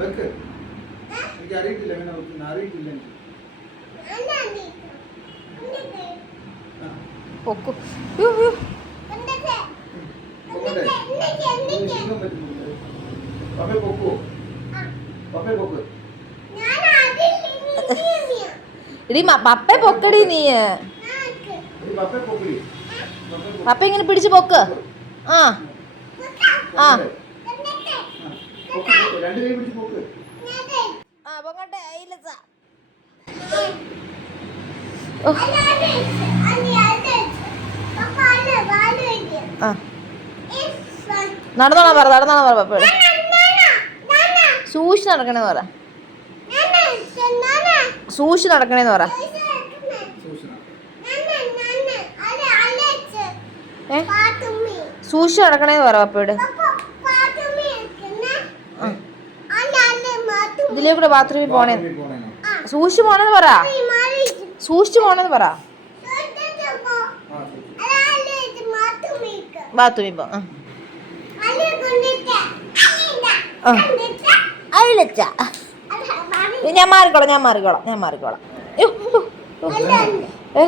വെക്ക്. എനിക്ക് അറിയത്തില്ല എങ്ങനെ വെക്കുന്ന. എനിക്ക്. ആ. പൊക്കു. പപ്പേ പപ്പേ പൊക്ക്. എടി പപ്പെ പൊക്കടി നീ. പപ്പേ പപ്പേ. പപ്പ ഇങ്ങനെ പിടിച്ച് പൊക്ക്. ആ. പറ നടന്നോളാൻ പറ. സൂക്ഷിച്ച് നടക്കണേന്ന് പറ. സൂക്ഷിച്ച് നടക്കണേന്ന് പറ സൂക്ഷിക്കണം ഏ സൂക്ഷിച്ച് നടക്കണേന്ന് പറ പപ്പയോട്. ആ. ഇതിലേ കൂടെ ബാത്റൂമിൽ പോണേ? സൂക്ഷിച്ച് പോണെന്ന് പറ. സൂക്ഷിച്ച് പോണെന്ന് പറ. ബാത്റൂമിൽ പോ. ഞാൻ മാറിക്കോളാം ഞാൻ മാറിക്കോളാം ഞാൻ മാറിക്കോളാം. ഏ?